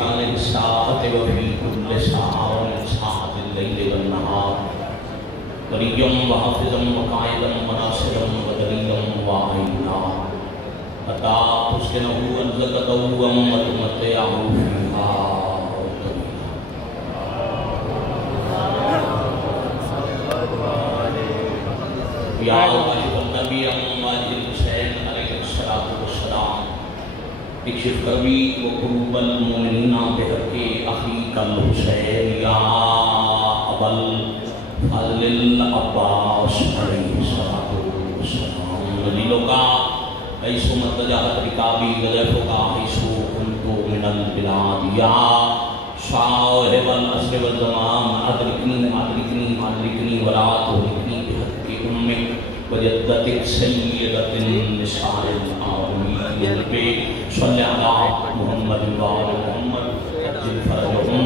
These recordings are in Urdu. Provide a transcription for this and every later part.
هذه الساعة وفي كل ساعة ومن ساعة الليل والنهار وليا وحافظا وقائدا وناصرا ودليلا وعينا حتى تسكنه أرضك طوعا وتمتعه فيها يا أيها النبي واجب الحسين عليه الصلاة والسلام اكشف كربي وقلوب المؤمنين بحق أخيك الحسين يا أبا الفضل العباس عليه الصلاة والسلام دلیلك حيث ما اتجهت ركابي غزفك حيث كنت من البلاد يا صاحب العصر والزمان أدركني ولا تهلكني بحق أمك وجدتك سيدة النساء العالمين صلی اللہ محمد وآل محمد عجل فرجهم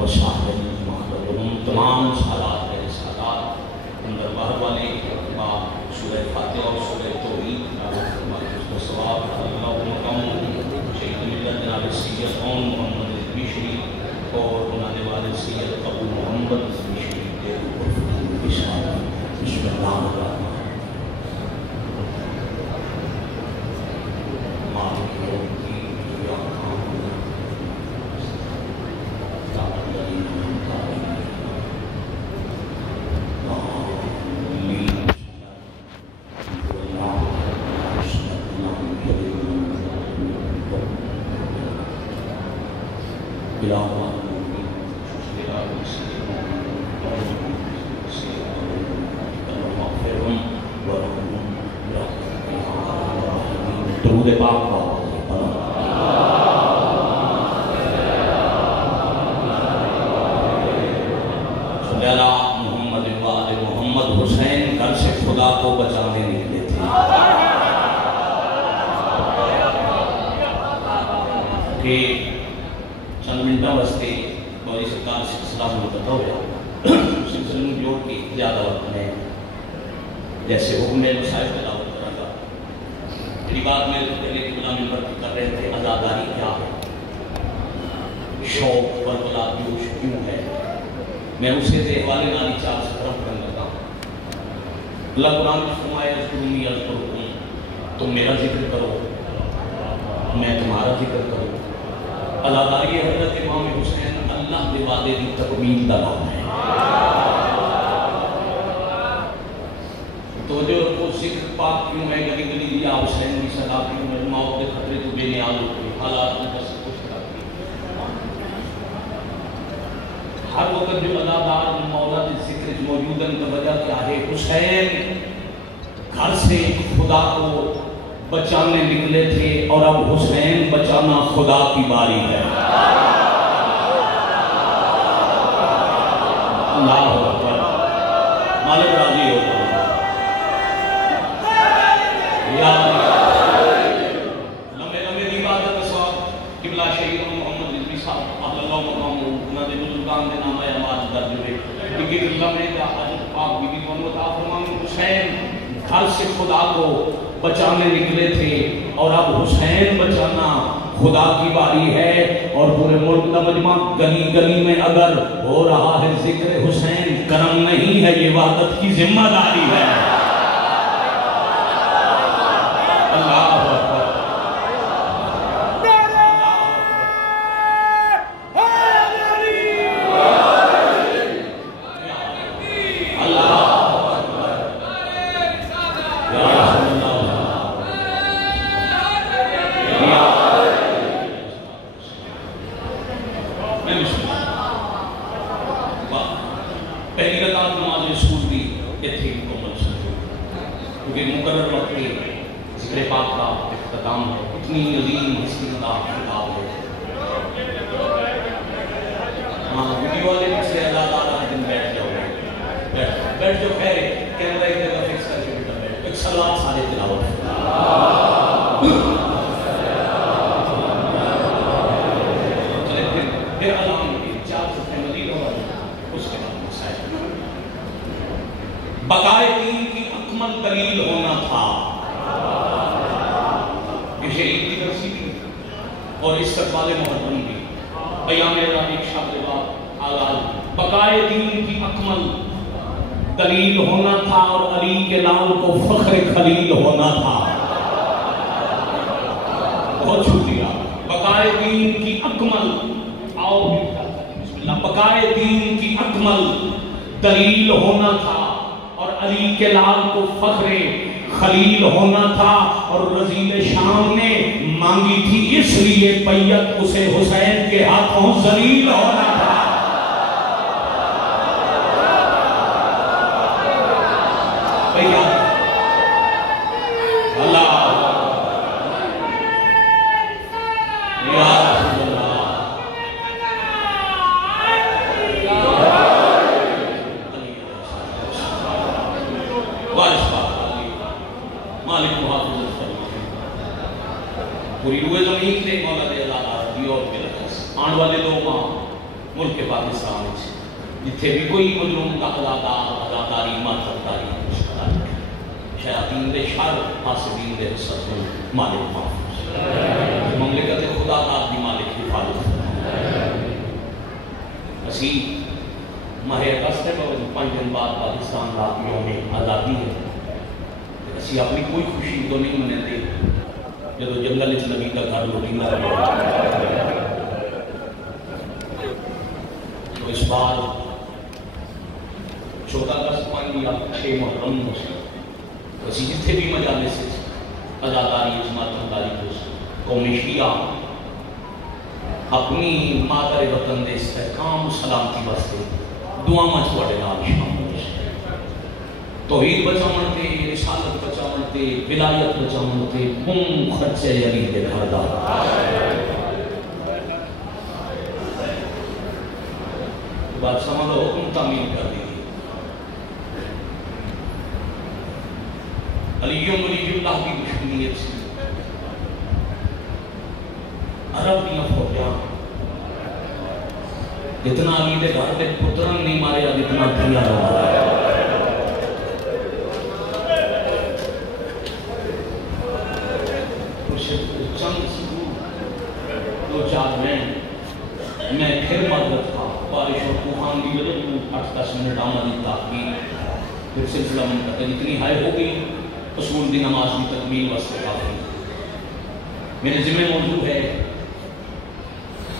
وساحل محمدهم تمام سالات میرے سالات اندر باہر والے با سورہ فاتحہ اور سورہ توحید اس کا ثواب اللہ مقام شہید ملت جناب سید اون محمد رضوی شریف اور بنانے والے سید ابو محمد رضوی شریف کے بسم اللہ الرحمن درود پاک صلی اللہ محمد وآل محمد حسین گھر سے خدا کو بچانے نکلے تھے کہ چند منٹہ وستے بولی سرکار سے اسلام ملکتہ ہو گیا سلسلے میں جوڑ کے زیادہ وقت میں جیسے حکم مسائل تلاوت کر رہا تھا میری بات میں پہلے کی غلام انورتی کر رہے تھے عزاداری کیا ہے شوق بربلا جوش کیوں ہے میں اسے دے والے نانی چار سے طرف کرنے لگا اللہ قرآن کی فرمائے اذکرونی اذکرکم تم میرا ذکر کرو میں تمہارا ذکر کروں عزاداری حضرت امام حسین اللہ دے وعدے دی تکمیل دا نام ہے تو جو ذکر پاک کیوں ہے گلی گلی دیا حسین کی صدا کیوں ہے موت کے خطرے تو بے نیاز ہوتے حالات میں بس کچھ کرتی ہر وقت جو عزادار مولا کے ذکر موجود ہے تو وجہ کیا ہے حسین گھر سے خدا کو بچانے نکلے تھے اور اب حسین بچانا خدا کی باری ہے اللہ اکبر مالک راضی ہوتا لمبے لمبے دی عبادت سواب قبلہ شہید محمد رضوی صاحب اللہ مقام انہاں دے بزرگان دے نام اعمال درج ہوئے کہ لمبے دا حضرت پاک بی بی کو عطا فرمان حسین گھر سے خدا کو بچانے نکلے تھے اور اب حسین بچانا خدا کی باری ہے اور پورے ملک کا مجمع گلی گلی میں اگر ہو رہا ہے ذکر حسین کرم نہیں ہے یہ وحدت کی ذمہ داری ہے پہلی رکعت نماز رسول دی اتھی مکمل سمجھو کیونکہ مقرر وقت میں ذکر پاک کا اختتام ہے اتنی عظیم حسین کا خطاب ہے ویڈیو والے سے اللہ تعالیٰ دن بیٹھ جاؤ بیٹھ جو خیر ہے کیمرہ ایک جگہ فکس کر کے بیٹھا بیٹھ ایک سلوات سارے تلاوت چلے پھر علام چار صفحے مزید ہو رہا ہے اس کے بعد مسائل بقائے دین کی اکمل دلیل ہونا تھا یہ شہید کی ترسی بھی اور استقبال محرم بھی بیان ایک شاد بات آغاز بقائے دین کی اکمل دلیل ہونا تھا اور علی کے لال کو فخر خلیل ہونا تھا. بہت شکریہ. بقائے دین کی اکمل آؤ بسم اللہ. بقائے دین کی اکمل دلیل ہونا تھا اور علی کے لال کو فخر خلیل ہونا تھا. اور رضیل شام نے مانگی تھی اس لیے بیعت اسے حسین کے ہاتھوں ذلیل ہونا تھا. پوری روئے زمین تے مولا دے اللہ دی اور بلکس آن والے دو ماہ ملک پاکستان سے جتھے بھی کوئی مجرم کا اداداری ماتھتاری مشکلات شیاطین دے شر حاسدین دے حسد مالک محفوظ مملکت خدا تعالی دی مالک حفاظت. اسی ماہ اگست ہے 5 دن بعد پاکستان رات یوم آزادی ہے. اسی اپنی کوئی خوشی تو نہیں مناتے جب جنگل اس نبی کا گھر لوٹینا تو اس بار 14 اگست 5 یا 6 محرم اسی جتنے بھی مجالس ازاداری ماتمداری قومی شیعہ اپنی مادر وطن دے استحکام سلامتی واسطے دعا میں چھوڑے نال شامل توحید بچاون تے رسالت بچاون تے ولایت بچاون تے ہم خرچے علی دے گھر دا بادشاہ کا حکم تعمیل کر دی. علی اللہ کی دشمنیت سے عرب دیاں فوجاں جتنا علی دے گھر دے پترن نہیں مارے جتنا دنیا مارا. میں پھر مدد تھا بارش اور طوفان کی وجہ سے 8-10 منٹ آمدی تاخیر پھر سلسلہ منتقل اتنی ہائی ہو گئی اصول کی نماز کی تکمیل واسطے کافی. میرے ذمہ موضوع ہے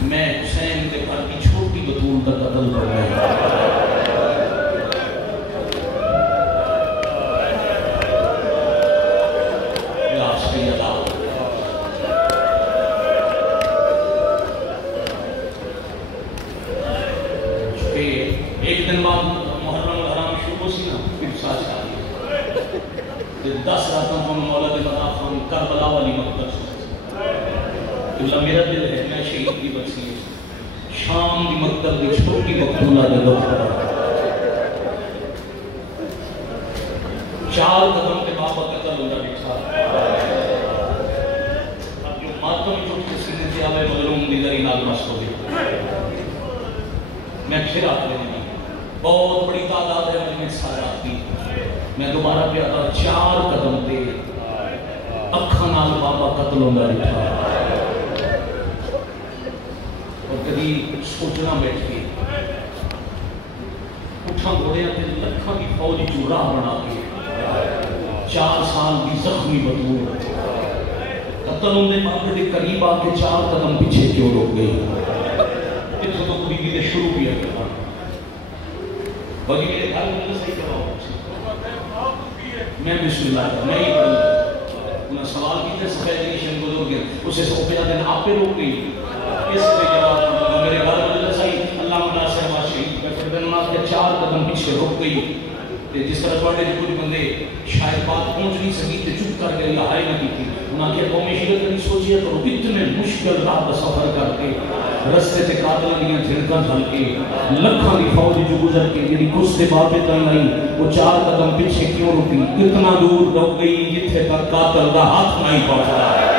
میں حسین کے گھر کی چھوٹی بطول کا قتل کر رہا ہوں. ایک دن بعد محرم الحرام شروع سی نا پھر ساچ آ گئی 10 راتوں کو مولا دے مطاف ہم کربلا والی مقدر سے اللہ میرا دل ہے میں شہید کی بچی شام کی مقدر کی چھوٹی مقدولہ دے لوگ 4 قدم کے بابا قتل ہوگا بچھا اب جو ماتم چھوٹ کے سینے سے آوے مظلوم دیداری نال مست ہو گئی. میں پھر آپ نے بہت بڑی تعداد ہے میں سارا کی میں دوبارہ پہ آتا 4 قدم تے اکھاں نال بابا قتل ہوندا لکھا اور کبھی سوچنا بیٹھ کے اٹھاں گھوڑیاں تے لکھاں کی فوج جو راہ بنا کے 4 سال کی زخمی بطور قتل ہونے بابے دے قریب آ کے 4 قدم پیچھے کیوں رک گئی. اتھوں تو کبھی بھی شروع بھی ہے باقی میرے گھر میں صحیح کراؤ میں بسم اللہ میں ہی انہیں سوال کیتے سفید نیشن بزرگ ہیں اسے سوپیا دن آپ پہ روک گئی اس لئے جواب میرے گھر میں صحیح اللہ مناسر باشید میں پھر دن کے 4 قدم پیچھے رک گئی جس طرح بڑے جو کچھ بندے شاید بات پہنچ نہیں سکی تھے چپ کر گئی یا ہائی نہ کی تھی انہاں کیا قومی شیعت نہیں سوچیا کرو اتنے مشکل راہ کا سفر کر کے رستے سے قاتلوں دیا جھڑکاں جھل کے لکھاں کی فوج جو گزر کے یعنی کچھ سے بابے تن آئی وہ 4 قدم پیچھے کیوں رکی اتنا دور رک گئی جتھے تک قاتل دا ہاتھ نہیں پہنچا.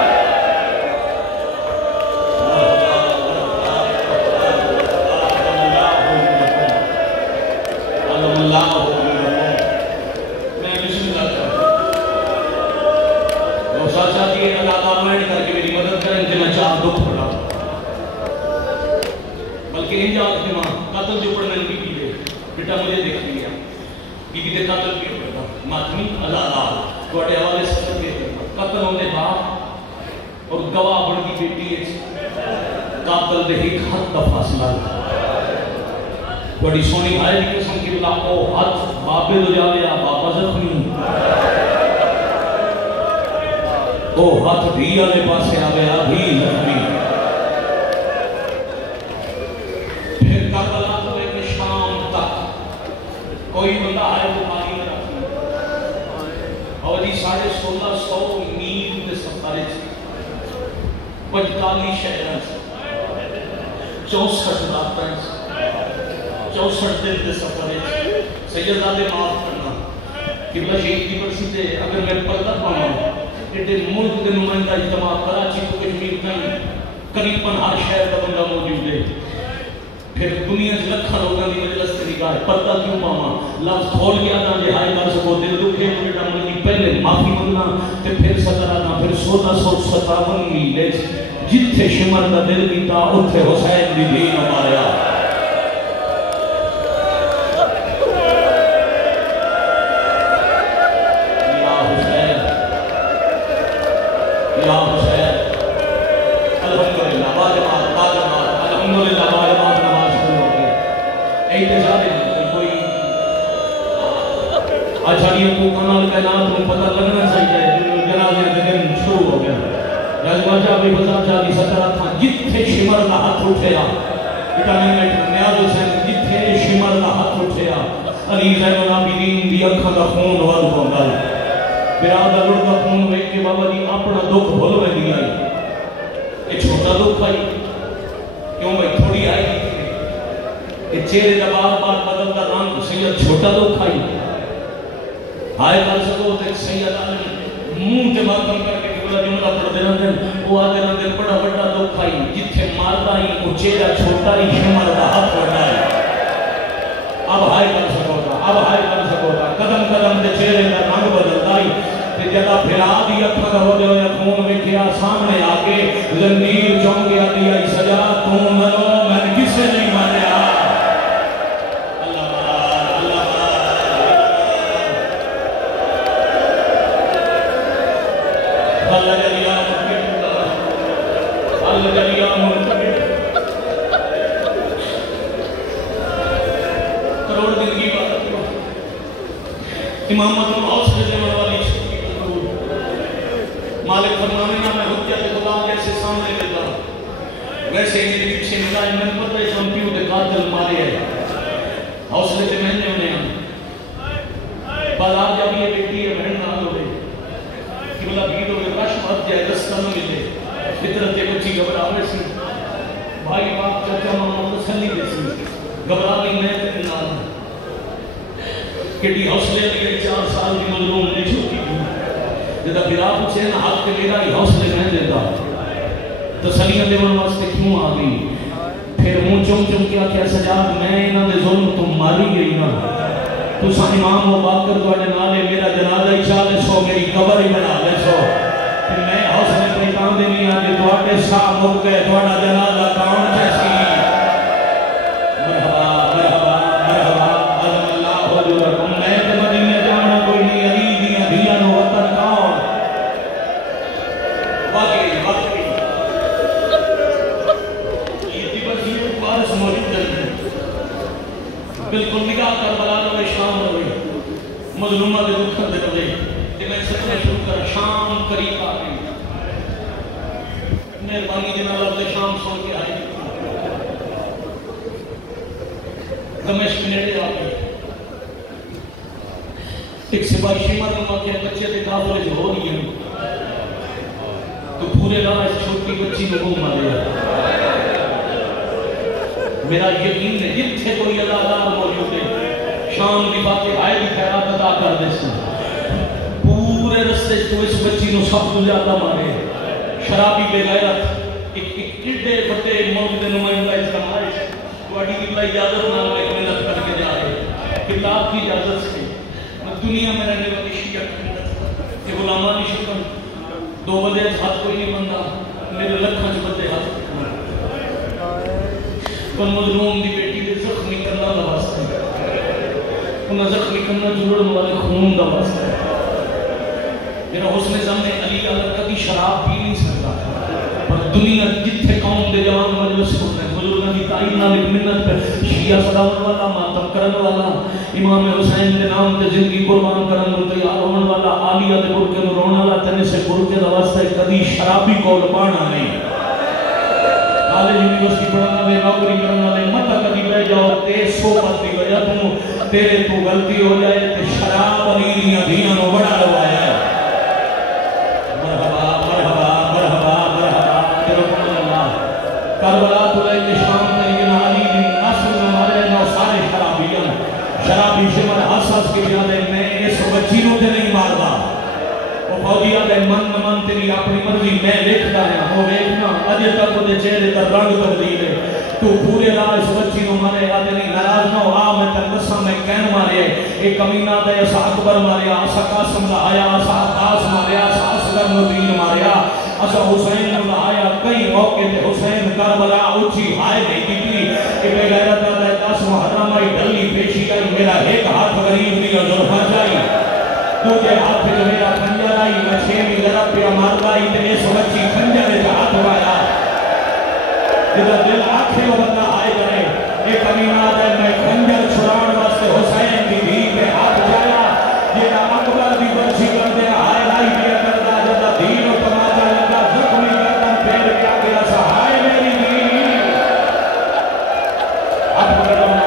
کہ انجاد کے ماں قتل جو پڑھنے بی بی دے بیٹا مجھے دیکھ لیا بی بی دے قتل کیوں کرتا ماتمی اللہ اللہ توڑے حوالے سے کرتا قتل ہونے باپ اور گواہ بڑھ کی بیٹی ہے قاتل دے ایک حد کا فاصلہ بڑی سونی بھائی کی قسم کی بلا او ہاتھ بابے دو جا لیا بابا زخمی او ہاتھ بھی آلے پاسے آ گیا بھی زخمی پھر کربلا تو ایک شام تک کوئی بندہ آئے وہ ماری نہ رکھنا اور جی 1650 میل دے سفارے سے 45 شہران سے 64 داپتان سے 64 دن دے سفرے سیدادے معاف کرنا قبلہ شہید کی برسی تے اگر میں پردہ پاؤں کہ ملک دے نمائندہ اجتماع کراچی تو کشمیر نہیں قریباً ہر شہر کا بندہ موجود ہے پھر دنیا سے لکھا لوگاں دی مجلس سے نکاہ پردہ کیوں پاؤں لفظ کھول گیا نا جہائی کر سکو دل دکھے مجھے ڈامنی پہلے معافی منگنا تے پھر سترانا پھر 1657 میلے جتھے شمر کا دل کیتا اتھے حسین دی دین ہماریا آچاریوں کو کنال کائنات میں پتہ لگنا چاہیے جنازے کے دن شروع ہو گیا رضوان جابی بزار جابی سترہ تھا جتھے شمر کا ہاتھ اٹھیا اٹھانے میں نیاز حسین جتھے شمر کا ہاتھ اٹھیا علی زین العابدین دی اکھا کا خون ود ہوگا برادر لڑ کا خون ویک کے بابا جی اپنا دکھ بھول میں دیا یہ چھوٹا دکھ آئی کیوں بھائی تھوڑی آئی یہ چہرے کا بار بار بدلتا رنگ سید چھوٹا دکھ آئی آئے کر سکو تو ایک سید آنے منہ تے ماتم کر کے بولا جملہ پڑھ دینا دن وہ آدھے نا دن بڑا بڑا دکھ آئی جتھے مارتا ہی وہ چہرہ چھوٹا ہی شمر کا ہاتھ بڑھا ہے اب ہائے کر سکو تھا اب ہائے کر سکو تھا قدم قدم تے چہرے کا رنگ بدلتا ہی تے جگہ پھیلا دی اکھا کا ہو دے خون ویکھیا سامنے آکے زنجیر چون گیا دیا سجا تو مرو میں کسے نہیں مانیا امامت العوص کے زمان والی چھوٹی قدور مالک فرمانے نا میں حجت خدا جیسے سامنے لیتا ویسے ہی میری پیچھے ملا میں پتہ ہے چمپیوں دے قاتل مارے ہیں حوصلے سے مہنے ہونے ہیں بازار جب یہ بیٹی ہے بہن نال ہوئے کہ بلا بھیڑ ہوئے رش بھت جائے دستہ نہ ملے فطرت کے بچی گھبرا ہوئے سی بھائی باپ چچا ماما تسلی دے سی گھبرا نہیں میں تے نال کٹی حوصلے لیے 4 سال کی مظلوم نے چھوٹی کی جدا بلا پوچھے نا حق کے میرا ہی حوصلے میں دیتا تسلیاں دے من واسطے کیوں آ گئی پھر منہ چم چم کیا کیا سجاد میں انہاں دے ظلم تو ماری گئی نا تو سا امام و باکر تواڈے نالے میرا جنازہ ہی چالے سو میری قبر ہی بنا لے سو کہ میں حوصلے پہ کام دے نہیں آتے تواڈے سا مک گئے تواڈا جنازہ کون جیسی بالکل نگاہ کربلا میں شام ہوئی مظلومہ دے دکھر دے دے کہ میں سکنے شروع کر شام قریب آ گئی مہربانی جناب عبد شام سن کے آئی دمشق نیڑے آ گئی ایک سپاہی شیمر نما کے بچے دے قابل جو ہو رہی ہیں تو پورے راہ اس چھوٹی بچی کو گھوم مارے میرا یقین ہے جتھے کوئی عزادار موجود ہے شام دی باتیں آئے بھی خیرات عطا کر دے سن پورے رستے تو اس بچی نو سب تو زیادہ مارے شرابی بے غیرت ایک کڈے بڑے موجود نمائندہ اجتماع ہے تواڈی کی بلا اجازت نال میں محنت کر کے جا رہے کتاب کی اجازت سے میں دنیا میں رہنے والی شیعہ کہ غلامانی شکم 2 بجے ہاتھ کوئی نہیں بندہ میرے لکھاں چ بندے ہاتھ پر مظلوم دی بیٹی دے زخمی کرنا دا واسطہ ہے، انہاں زخمی کرنا جوڑن والے خون دا واسطہ ہے۔ میرا حسن زمنے علی اگر کبھی شراب پی نہیں سکتا، پر دنیا جتھے قوم دے جوان مجلس ہوتے ہیں بزرگاں دی تعین نال ایک منت پہ شیعہ صداون والا، ماتم کرن والا، امام حسین دے نام تے زندگی قربان کرن نو تیار ہون والا، عالیہ دے برکے نو رون والا، تنے سے برکے دا واسطہ ہے کبھی شرابی کول پانا نہیں۔ کالج یونیورسٹی پڑھنا دے نوکری کرنا دے متا کبھی بہ جاؤ تے صحبت دی وجہ تو تیرے تو غلطی ہو جائے تے شراب علی دیاں دھیاں نو بڑا لوایا ہے۔ مرحبا مرحبا مرحبا مرحبا تیرکم اللہ کربلا تلے شام ترین علی دی نصر میں مارے نو سارے شرابیاں شرابی شمر حساس کے بیادے میں اس بچی نو دے نہیں ماردا فوجیہ دے من تیری اپنی مرضی میں لکھتا ہے وہ ویکھنا اجے تک دے چہرے کا رنگ تبدیل ہے تو پورے راہ اس بچی نو مارے آدھے نہیں ناراض نہ ہو آ میں تنبسا میں کین مارے ایک کمینہ دے اسا اکبر مارے اسا قاسم دا آیا اسا عباس مارے اسا اصغر نبیل مارے اسا حسین دا آیا کئی موقع تے حسین کربلا اونچی ہائے نہیں دیتی کہ بے غیرت دا 10 محرم آئی ڈلی پیشی آئی میرا ایک ہاتھ غریب نہیں ظلفہ جائی دوجے ہاتھ پہ جو میرا خنجر آئی میں چھیمی ذرا پہ امار آئی تے اس بچی خنجر ہے ہاتھ وایا جدہ دل آنکھیں وہ بندہ آئے کرے ایک امینات ہے میں خنجر چھڑان واسطے حسین کی بھی پہ ہاتھ جایا جدہ اکبر بھی بچی کر دے آئے لائی دیا کردہ جدہ دین و تماچا لگا زخمی کردن پھر کیا گیا سہائے میری دین ہاتھ پکڑ رہا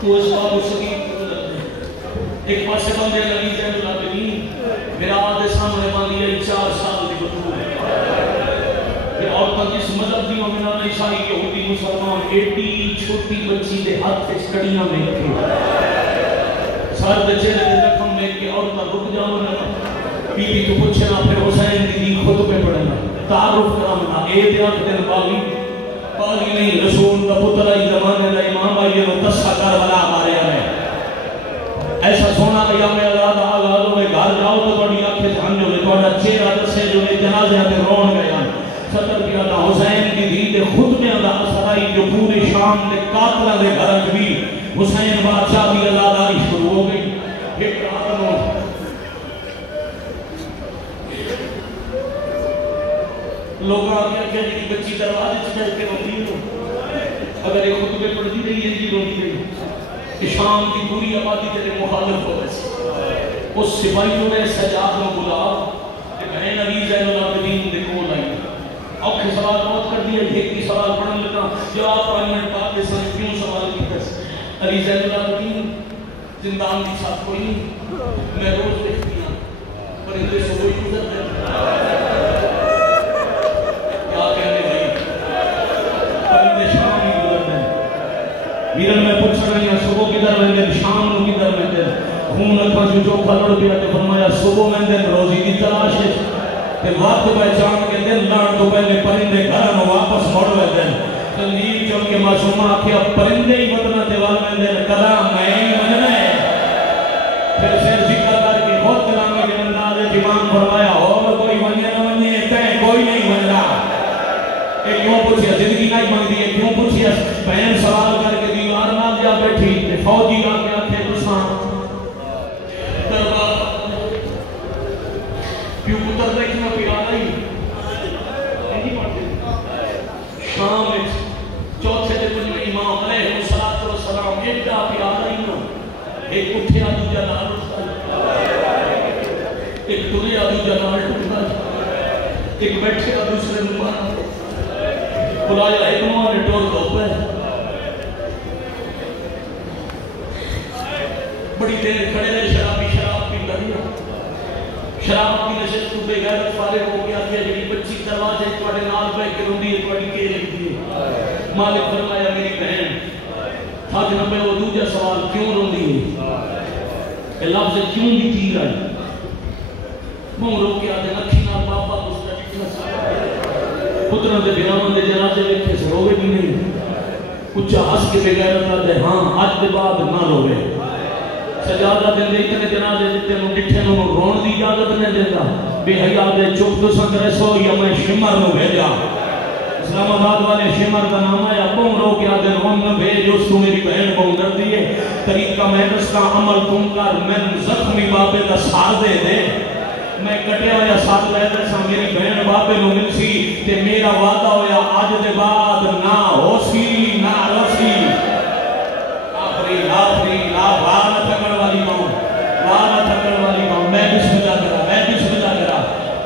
تو اسباب السقیم کو لگتے ایک پاسے بندے نبی زین العابدین میرا آدھے سامنے باندھی ہے 4 سال کی بطور پھر عورتوں جس مذہب دی مومنہ عیسائی یہودی مسلمان ایڈی چھوٹی بچی دے ہاتھ سے کڑیاں میں تھے سر دے چہرے دے زخم میں کہ عورتاں رک جاؤ نا بی بی تو پوچھنا پھر حسین دی خطبے پڑھنا تعارف کرامنا اے دے آنکھ دن باغی نہیں رسول کا پتر آئی زمانے دا امام آئیے نو تسا کربلا مارے آئے ایسا سونا کہ یا میں آزادوں میں گھر جاؤ تو بڑی آنکھیں جھان جو لے توڑا چہرہ دسے جو لے جنازے آتے رون گیا صدر کیا دا حسین کی دین دے خطبے دا اثر آئی جو پورے شام دے قاتلہ دے گھرک بھی حسین بادشاہ بھی ازاداری شروع ہو گئی ایک رات نو لوگ آگیا کیا جی بچی دروازے چکے کے روندی ہو اگر ایک خطبے پڑھتی رہی ہے جی روندی رہی کہ شام کی پوری آبادی تیرے مخالف ہو گئے اس سپاہیوں نے سجاد میں بلا کہ بہن علی زین العابدین دے کول آئی اوکھے سوال بہت کر دیا ایک کی سوال پڑھنے لگا جواب 5 منٹ بعد دے سن کیوں سوال کی تس علی زین العابدین زندان کی ساتھ کوئی نہیں میں روز دیکھتی ہوں پرندے سے کوئی گزر دے میرن میں پوچھ رہی ہیں صبح کدھر میں دن شام نو کدھر میں دن خون اکھا جو چوکھا لڑ پیا تو فرمایا صبح میں دن روزی کی تلاش ہے کہ وقت پہچان کے دن لڑ تو پہلے پرندے گھرن واپس مڑ ہوئے دن تنظیم چل کے معصومہ آکھیا پرندے ہی بدنا دیوال میں دن کلام میں ہی مننا ہے پھر سیر ذکر کر کے خود کلام کے انداز امام فرمایا اور کوئی مننے نہ مننے کہیں کوئی نہیں من رہا کہ کیوں پوچھیا زندگی نہیں مانگی ہے کیوں پوچھیا بہن سوال کر کے دیوار نہ دیا بیٹھی تے فوجی آ کے آتے تساں دربار کیوں پتر دیکھنا پیارا ہی نہیں پڑھتے شام میں چوتھے دے پنجویں امام علیہ السلام ایڈا پیارا ہی نہ ایک اٹھے آدھو جنال اٹھتا ایک ٹرے آدھو جنال اٹھتا ایک بیٹھے آدھو دوسرے نمبر بلایا ایک نمبر نے ٹور دو ہے بڑی دیر کھڑے رہے شرابی شراب پی رہی شراب کی نشست تو بے غیرت فارغ ہو گیا کہ جی بچی دروازے تواڈے نال بیٹھ کے روندی ہے تواڈی کے لگدی ہے مالک فرمایا میری بہن حج نہ پہ وہ دوجا سوال کیوں روندی ہے کہ لفظ کیوں دی تیر آئی منہ رو کے آدھے اکھی نال بابا اس کا ٹکنا پتروں دے بناون دے جنازے ویکھے سے روے بھی نہیں کچھ ہنس کے بے غیرت آدھے ہاں اج دے بعد نہ روے سجادہ دن دے اتنے جنازے جتے نو ڈٹھے نو رون دی اجازت نہیں دیتا بے حیا دے چپ تو سنگ رسو یا میں شمر نو بھیجا اسلام آباد والے شمر کا نام آیا بم رو کے آدھے رون نو بھیج اس کو میری بہن بم کر دیئے طریقہ محنت کا عمل تم کر میں زخمی بابے کا ساتھ دے دے میں کٹے ہویا ساتھ لے دے سا میری بہن بابے نو مل سی تے میرا وعدہ ہویا آج دے بعد نہ ہو سی نہ رسی آخری وارہ تھکڑ والی ماں میں بسم اللہ کرا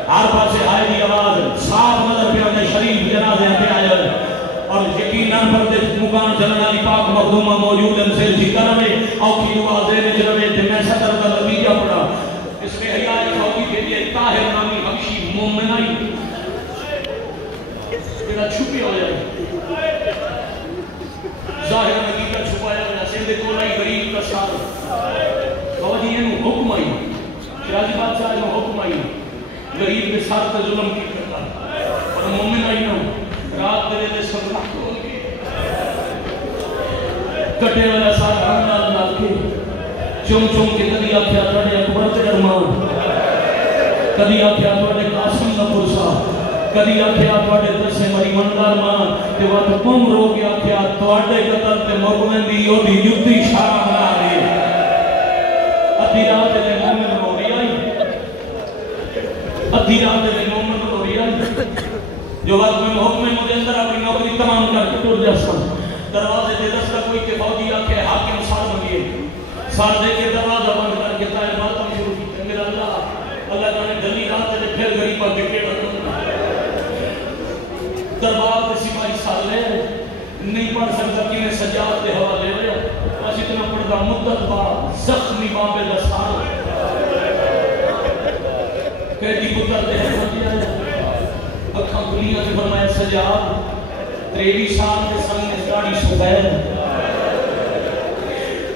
ہر پاس سے آئے دی آواز صاف نظر پہ ہونے شریف جنازے پہ آئے اور یقیناً پر دے مکان چلن علی پاک مخدومہ موجود ان سے ذکر میں اوکی دعا زیر جلوے تھے میں صدر کا لبیجہ پڑا اس میں حیاء خوفی کے لیے طاہر نامی حبشی مومنائی میرا چھپی ہو جائے ظاہر نبی کا چھپایا ہویا سیدے کولائی غریب کا ساتھ فوجی انہوں حکم آئی شیرازی بادشاہ انہوں حکم آئی غریب کے ساتھ ظلم کی کرتا اور مومن آئی نہ رات دلے دے سب رکھ ہو گئی کٹے والا ساتھ رہنا اللہ کے چم کے کدی آکھیا توڑے اکبر تے ارمان کدی آکھیا توڑے قاسم نہ پرسا کدی آکھیا توڑے درسے مری مندار مان تے وقت کم رو کے آکھیا توڑے قتل تے مغمن دی یو دی جتی شارہ بنا رہی ادھی رات دے مومن رو رہی آئی ادھی رات دے مومن رو رہی آئی جو وقت میں حکم مجھے اندر اپنی نوکری تمام کر کے ٹوٹ جاسا دروازے دے دستا کوئی کہ فوجی آکھے حاکم سار مگیے سار دے کے دروازہ بند کر کے تائر باتوں شروع کی میرا اللہ جانے دلی رات دے پھر غریبہ ڈکیٹ دربار کے سپاہی سال لے نہیں پڑھ سکتا کہ میں سجاد دے حوالے لے بس اتنا مدت بعد زخمی بابے دا سال قیدی پتر دے حمد آیا اکھاں کھلیاں سے فرمایا سجاد 23 سال کے سامنے داڑھی سفید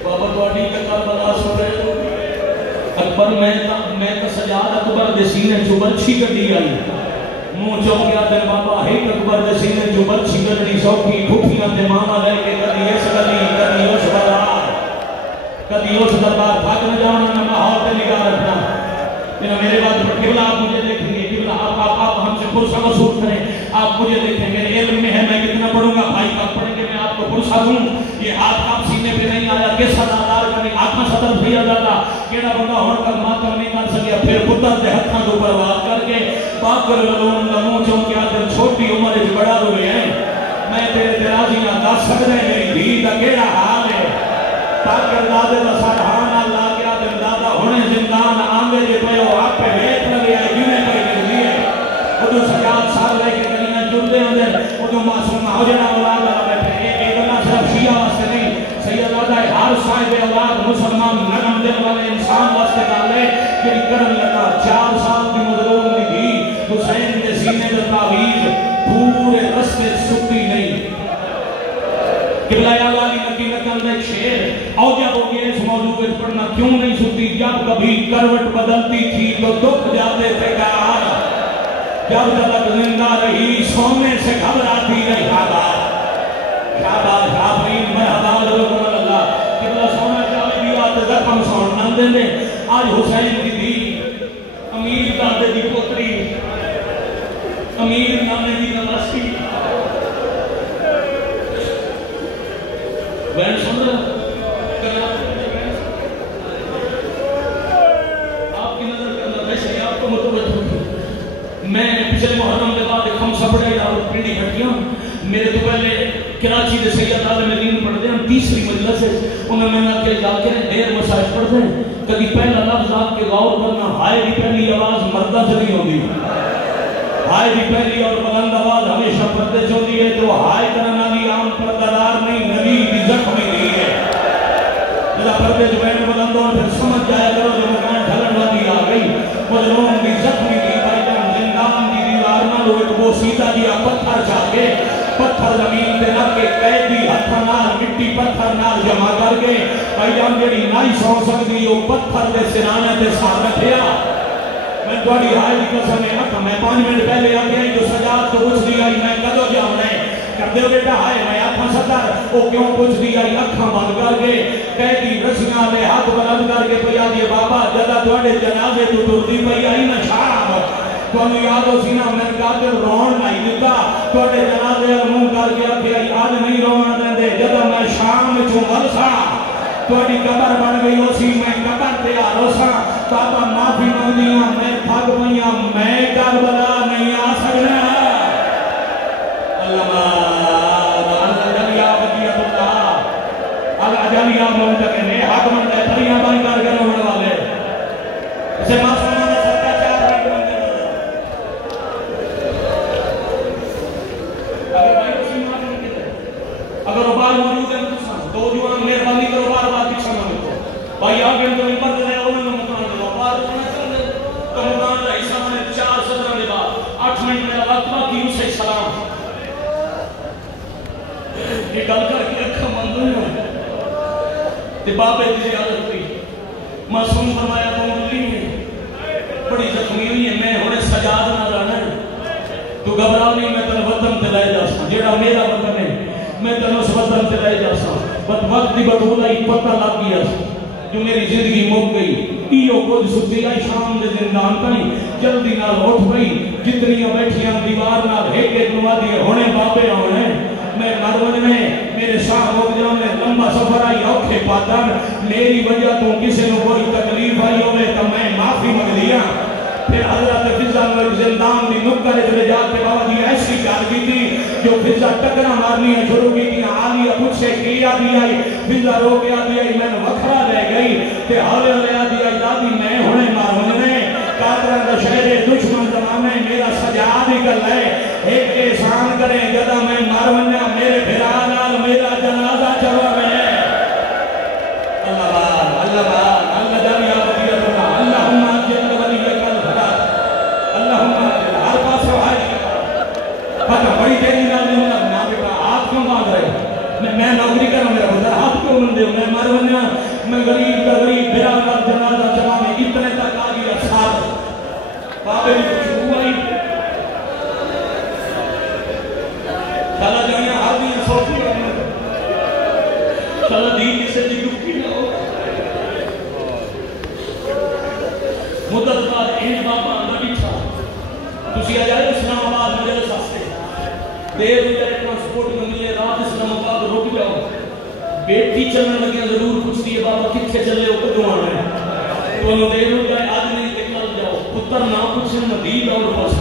بابا تواڈی تے کربلا سفید اکبر میں تو سجاد اکبر دے سینے چوں برچھی کڈی آئی منہ چو گیا تے بابا ہے اکبر دے سینے چوں برچھی کڈی سوکھی ٹھٹیاں تے ماما لے کے کدی اس گلی کدی اس بازار کدی اس دربار تھک نہ جانا نہ ماحول تے نگاہ رکھنا میرے بعد قبلہ آپ مجھے دیکھیں گے قبلہ آپ ہم سے فرصہ وصول کریں آپ مجھے دیکھیں میرے علم میں ہے میں کتنا پڑھوں گا بھائی کب پڑھیں گے میں آپ کو فرصہ دوں یہ ہاتھ آپ سینے پہ نہیں آیا کس صدادار کا نہیں آتما صدر بھیا جاتا کیڑا بندہ ہونے کا ماتم نہیں کر سکیا پھر پتر دے ہتھاں تو برباد کر کے بات کر لون لموں چوں کیا دل چھوٹی عمر وچ بڑا ہو گئے ہیں میں تیرے درازی نہ دس سکدا میری دھی دا کیڑا حال ہے تاکہ دادے دا سرحان اللہ کیا دل دادا ہونے زندان آنگے جے پہ وہ آپ پہ ویٹ لگے آئے جنہیں پہ گزری ہے وہ جو سجاد سال لے کے گلیاں جڑتے ہوں دے وہ جو معصوم حوجنا اولاد لگا بیٹھے ایک اللہ صرف شیعہ واسطے نہیں سید وعدہ ہر صاحب اولاد مسلمان نرم دل والے انسان واسطے ڈالے کہ کرن لگا 4 سال کی مظلوم دی بھی حسین کے سینے کا تعویذ پورے رستے سکتی نہیں قبلہ اللہ کی نکی نکل ایک شعر اور جب ہو گیا اس موضوع پر پڑھنا کیوں نہیں سکتی جب کبھی کروٹ بدلتی تھی تو دکھ جاتے تھے کار جب تک زندہ رہی سونے سے گھبراتی رہی آباد شاباش آفرین مرحبا رحمۃ اللہ قبلہ سونا چاہے بھی آتے زخم سون نہ دے دے آج حسین کی دی امیر دادے دی پوتری امیر نانے دی نواسی بہن سن رہا آپ کی نظر کے اندر ویسے ہی آپ کو متوجہ ہوتی میں پچھلے محرم کے بعد ایک ہم سپڑے دعوت پنڈی گھٹیاں میرے تو پہلے کراچی دے سید عالم دین پڑھتے ہیں تیسری مجلس ہے انہوں نے میں کہ جا کے دیر مسائل پڑھتے ہیں کبھی پہلا لفظ آپ کے غور کرنا ہائے کی پہلی آواز مردہ سے نہیں ہوتی ہائے کی پہلی اور بلند آواز ہمیشہ پردے سے ہوتی ہے تو ہائے کرنا بھی عام پردار نہیں نبی کی زخمی نہیں ہے جدا پردے جو بین بلند ہو پھر سمجھ جائے کرو جو مکان ڈھلن والی آ گئی مظلوم کی زخمی کی بھائی جان زندان کی دیوار نہ لو ایک وہ سیدھا دیا پتھر جا کے پتھر زمین دے رکھ کے قیدی ہتھاں نال مٹی پتھر نال جمع کر کے بھائی جان جڑی نہیں سو سکتی وہ پتھر دے سرانے تے سار رکھیا میں تھوڑی ہائے کی قسم ہے میں 5 منٹ پہلے آ گیا جو سجاد تو پوچھ دیا میں کدو جاؤں کر دے بیٹا ہائے میں آنکھاں ستر وہ کیوں پوچھ دیا اکھاں بند کر کے قیدی رسیاں لے ہاتھ بلند کر کے پیا دیے بابا جدا تھوڑے جنازے تو ٹرتی پئی آئی نا شام تھوڑی یاد ہو سی نا میں قادر رون نہیں دیتا تھوڑے جنازے منہ کر کے آکھے آج نہیں رونا دیں دے جدا میں شام چوں ورسا تھوڑی قبر بن گئی ہو سی میں قبر تیار ہو سا بابا معافی مانگیاں میں تھک پئیاں میں کربلا نہیں آ سکنا جلیا منتقل میں حق منت ہے پریاں بانی کار کے روڑ والے اسے معصومہ نے سکتا 4 منٹ بندے اگر بھائی کسی ماں نہیں کہتے اگر وہ بار موجود ہے تو جوان مہربانی کرو بار بار پیچھا نہ لکھو بھائی آگے تو امپر دے انہوں نے مکان دے بار ہونا چاہتے تو مکان رہی سامنے 4 صدرہ دے بعد 8 منٹ میرا وقت باقی اسے سلام یہ گل کر کے رکھا مندوں ہے تے بابے دی زیادت ہوئی معصوم فرمایا تو ملی ہے بڑی زخمی ہوئی ہے میں ہونے سجاد نہ لانا ہے تو گھبراؤ نہیں میں تن وطن تے لائے جاسا جیڑا میرا وطن ہے میں تن اس وطن تے لائے جاسا بس وقت دی بدولا ہی پتہ لگ گیا جو میری زندگی مک گئی ایو کچھ سکتی آئی شام دے زندان تائیں جلدی نال اٹھ گئی جتنیاں بیٹھیاں دیوار نال ایک نوادی ہونے بابے ہونے میں مرون میں میرے شاہ ہو جانے لمبا سفر آئی اوکھے پاتن میری وجہ تو کسی نے کوئی تکلیف آئی ہوئے تو میں معافی مانگ لیا پھر حضرت فضا میں زندان دی نکر جلے جاتے بابا جی ایسی کار کی تھی جو فضا ٹکرہ مارنی ہے شروع کی تھی آلیہ پوچھے کیا دی آئی فضا رو گیا دی آئی میں نے وکھرا لے گئی تے حالے لیا دی آئی دادی میں ہونے مارون میں قاترہ دا شہر دشمن زمانے میرا سجاد ہی کر لے ایک احسان کریں جدا میں مارونیا میرے بھرانال میرا جنازہ چلو میں اللہ میں نوکری کروں میرا پتر ہاتھ کیوں بندے ہو میں مر بنیا میں غریب کا غریب میرا گھر جنازہ چلانے اتنے تک آ گیا ساتھ بابے بھی کچھ ہوا ہی چلا جانا ہر دن سوچی چلا دین کسے جی دکھی نہ ہو مدت بعد این بابا اندر بیٹھا تسی آ جائے اسلام آباد مجلس ہستے دیر ہو جائے ٹرانسپورٹ میں ملے رات اسلام آباد رک جاؤ بیٹی چلنے لگے ضرور پوچھتی ہے بابا کتنے چلے ہو کدوں آنا ہے تو انہوں دیر ہو جائے آج نہیں کہ کل جاؤ پتر نہ پوچھے ندید اور پاس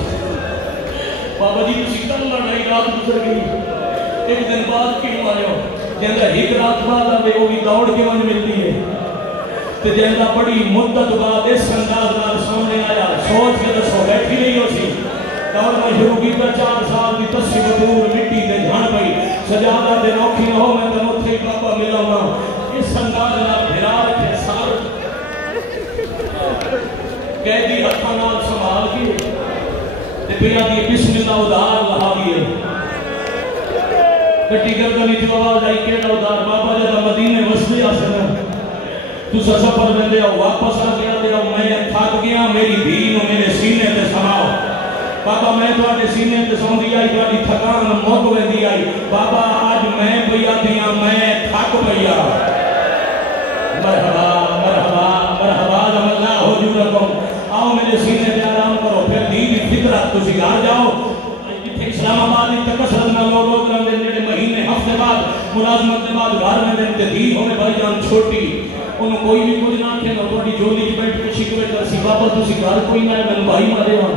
بابا جی تسی کل لڑائی رات گزر گئی ایک دن بعد کیوں آئے ہو جہاں ایک رات بعد آئے وہ بھی دوڑ کے من ملتی ہے تو جہاں بڑی مدت بعد اس انداز نال سامنے آیا سوچ کے دسو بیٹھی نہیں ہو سی دور میں شروع کی پر 4 سال کی تسی بدور مٹی دے جھان پئی سجادہ دے نوکھی نہ ہو میں تنو تھے بابا ملا ہوں اس انداز نال بھرا رکھے سال قیدی ہتھاں نال سنبھال کے تے پھر آدھی بسم اللہ ادھار لہا دیے کٹی گردنی جو آواز آئی کیڑا ادھار بابا جدا مدینے وسطے آسنا تو سفر میں دے واپس آ گیا دے میں تھک گیا میری دین میرے سینے تے سماؤ بابا میں تواڈے سینے تے سوندی آئی تواڈی تھکان مک ویندی آئی بابا آج میں پیا دیاں میں تھک پیا مرحبا مرحبا مرحبا جم اللہ حضورکم آؤ میرے سینے تے آرام کرو پھر دین فطرت تسی گھر جاؤ جتھے اسلام آباد میں تکسر نہ لوگ رہندے جڑے مہینے ہفتے بعد ملازمت کے بعد گھر میں دین تے دین ہونے بھائی جان چھوٹی انہوں کوئی بھی کچھ نہ کہ نہ تواڈی جولی بیٹھ کے شکوے کرسی بابا تسی گھر کوئی نہ ہے میں بھائی مارے ہاں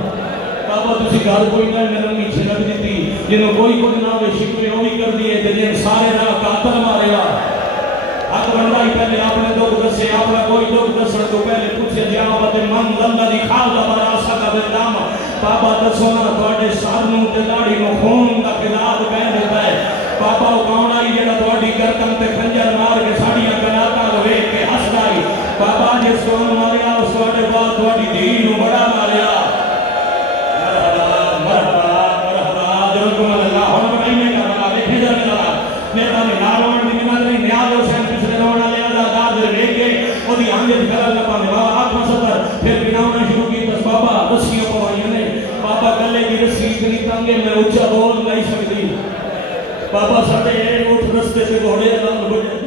بابا تسی گھر کوئی نہ میرا نیچے رکھ دیتی جنہوں کوئی کچھ نہ ہوئے شکوے ہوئی کر دیئے جنہیں سارے راہ قاتل مارے گا حق بندہ ہی پہلے اپنے دکھ دسے اپنا کوئی دکھ دسن تو پہلے پوچھے جاوت من اللہ دی خالدہ براسا کا بردام بابا دسونا تواڈے سارنوں تے داڑھی نو خون دا خلاد پہن دیتا ہے بابا کون آئی جڑا تواڈی گردن تے خنجر مار کے ساڑیاں گناتا ویکھ کے ہسدا ہے بابا جس کون ماریا اس تواڈے بعد تواڈی دین نو بڑا ماریا میں اچھا بول نہیں سکتی بابا ساڑھے اٹھ رستے سے گھوڑے اللہ بڑھے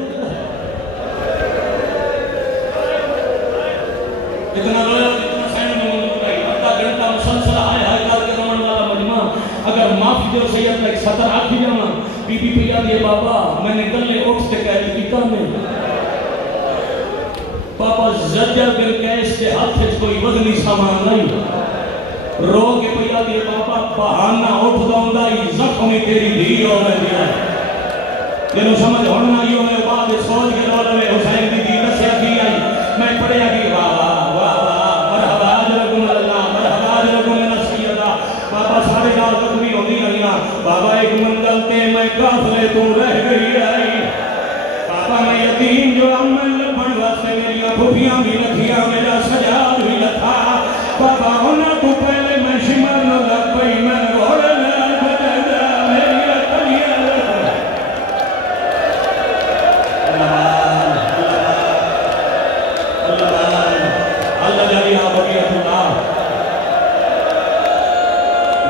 اتنا رویا اتنا سین میں ملک رہی آدھا گھنٹہ مسلسل آئے ہائے کر کے رمن والا مجمع اگر معافی جو سید لائک 70 آٹھ بھی جانا بی بی پہ یاد یہ بابا میں نے گلے اٹھ سے کہہ لی کتا میں بابا زجر بن کیس کے ہاتھ سے کوئی وزنی سامان نہیں رو کے پیا دیئے بابا بہانہ اٹھ داؤں زخمی تیری دی ہو میں دیا جنہوں سمجھ ہونا یہ میں بعد سوچ کے دولہ میں حسین دی دی نسیہ کی آئی میں پڑھے آگی بابا مرحبا جلکم اللہ مرحبا جلکم من سیدہ بابا سارے نال قدمی ہوندی آئینا بابا ایک منگل تے میں کافلے تو رہ گئی آئی بابا میں یتیم جو عمل لبن واسے میری پھوپیاں بھی لکھیاں میرا سجاد بھی لکھا بابا ہونا تو پہلے میں شمال نہ لگ پئی میں گھوڑے میں بجا میری اکلیاں لگ اللہ جاری آبادیت اللہ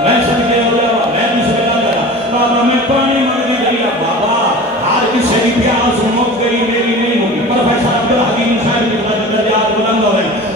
میں سمجھے ہو جاؤ میں بھی سمجھا گیا بابا میں پانی مانگی گئی بابا ہر کسی بھی پیاس مک گئی میری نہیں ہوگی پروفیسر عبدالحکیم صاحب کی درجات بلند ہو رہے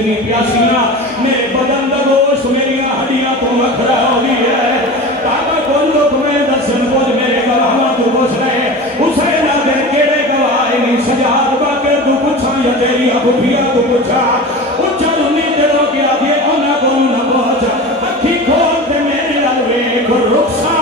اتنی پیاسیاں میرے بدن دا گوشت میری ہڈیاں تو مکھرا ہو گئی ہے تاکہ کون لوگ میں دسن کچھ میرے گواہاں تو گوش رہے حسین آدھے کیڑے گواہ نہیں سجاد باقر تو پوچھا یا تیری ابھیا تو پوچھا اچھا انہیں دلوں کی آدھے انہا کو نہ پہنچا اکھی کھولتے میرے للوے کو رخصار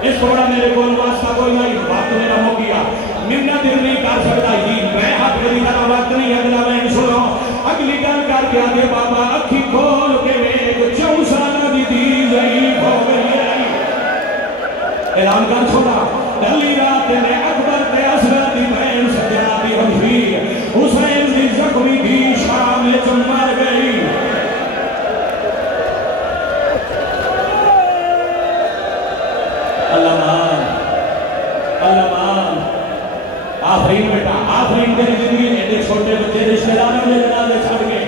اس کو بڑا میرے کو واسطہ کوئی نہیں وقت میرا ہو گیا ممنا دل نہیں کر سکتا جی میں حق میری طرح وقت نہیں اگلا میں سنو اگلی گل کر کے آدھے بابا اکھی کھول کے میرے 4 سالہ دی ضعیف ہو گئی ہے اعلان کر چھوڑا دلی رات نے اکبر تے اصغر دی بہن سجاد دی حمفی حسین دی زخمی دی شام میں چمار گئی آفرین بیٹا آفرین تیری زندگی ایڈے چھوٹے بچے رشتہ داروں نے جنازے چھڑ کے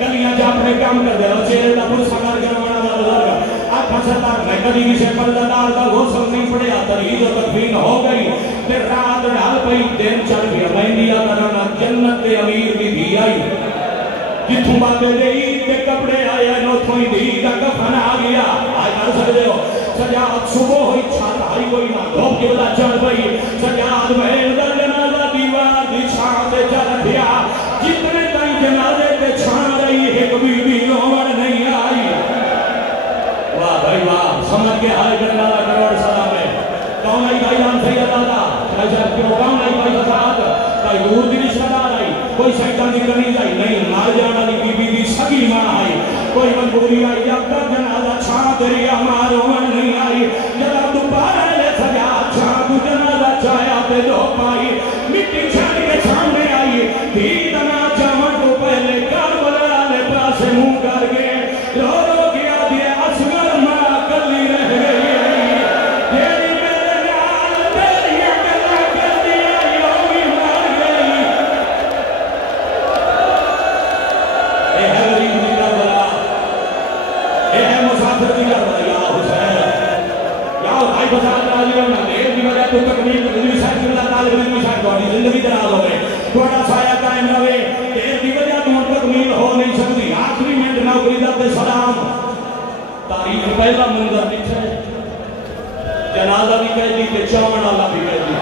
گلیاں جا اپنے کام کر دے اور چہرے دا پھر سنگر جنوانا دا بزرگ آنکھا سردار میں کبھی کسی پردار دا غسل نہیں پڑے تریز و تکفین ہو گئی پھر رات ڈال پئی دن چل گیا مہندیا ترانا جنت دے امیر کی دھی آئی جتوں بابے دے عید کے کپڑے آئے نوتھوں ہی دھی دا کفن آ گیا آج کر سکتے ہو سجاد صبح ہوئی چھاتا آئی کوئی نہ دھوپ کی بلا چل پئی سجاد بہن دا جنازہ دیوار دی چھان سے چل دیا جتنے تائیں جنازے تے چھان رہی ایک بی بی عمر نہیں آئی واہ بھائی واہ سمجھ کے آئے جنازہ کروڑ سلام ہے کون آئی بھائی آن سید آدھا شاید کیوں کون آئی بھائی بساد کوئی دور دی رشتہ دار آئی کوئی شیطان دی کنیز آئی نہیں مار جانا دی بی بی دی سگی ماں آئی کوئی مجبوری آئی جب تک جنازہ چھان تیری ہمار عمر نہیں آئی جب دوبارہ لے سجا چھان تو جنازہ چاہیا تے دو پائی مٹی چھان کے سامنے آئی بھی دنا چاہاں تو پہلے کربلا لے پاسے منہ کر گئے رو رو کیا دیا اصغر ماں کلی رہ گئی تیری میرے نال تیری اکلا کر دیا یومی مار گئی اے ہے غریب دی کربلا اے ہے مسافر دی کربلا یا حسین یا بھائی بسان راضی ہونا دیر دی وجہ تو تکمیل نبی صاحب صلی اللہ علیہ وسلم صاحب کو زندگی دراز ہوئے تھوڑا سایہ قائم رہے دیر دی وجہ تو تکمیل ہو نہیں سکتی آخری منٹ نوکری دے سلام تاریخ پہلا منظر لکھا ہے جنازہ بھی کہہ دی کہ چاون اللہ بھی کہہ دی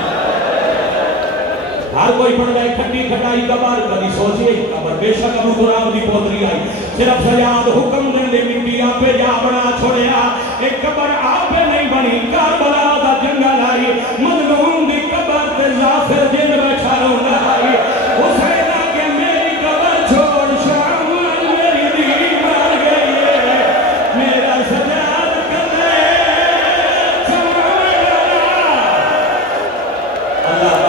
ہر کوئی پڑھ گئے کھٹی کھٹائی قبر کبھی سوچئے قبر بے شک ابو تراب دی پوتری آئی صرف سجاد حکم دن دے مٹی آپ پہ جا بنا چھوڑیا ایک قبر آپ پہ نہیں بنی کربلا دا جنگل آئی مظلوم دی قبر تے زافر جن بیٹھا رونا آئی حسین آگے میری قبر چھوڑ شام میری دی مار گئی ہے میرا سجاد کلے سمان اللہ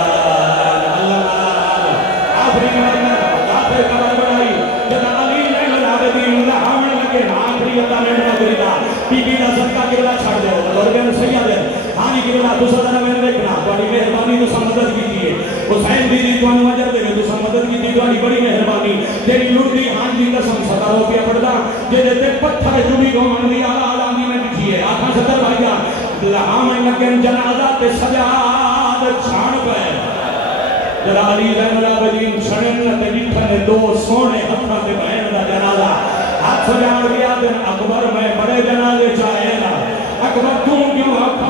بی بی دا صدقہ کبلا چھڑ دے اور میں سیاں دے ہانی کبلا دوسرا دن میں دیکھنا تواڈی مہربانی تو سمدد کیتی ہے حسین دی تانوں اجر دے تو سمدد کیتی تواڈی بڑی مہربانی تیری لوٹی ہان دی قسم 17 روپیہ پڑدا جے تے پتھر جڑی گون دی آواز آندی میں دکھی ہے آکھاں صدر بھائی جان لہاں لگن جنازہ تے سجاد چھان پے جلالی زین العابدین چھڑن تے ڈٹھن دو سونے ہتھاں تے بہن دا جنازہ ہاتھ سجان گیا دن اکبر میں بڑے جنازے چاہے نا اکبر کیوں اکھا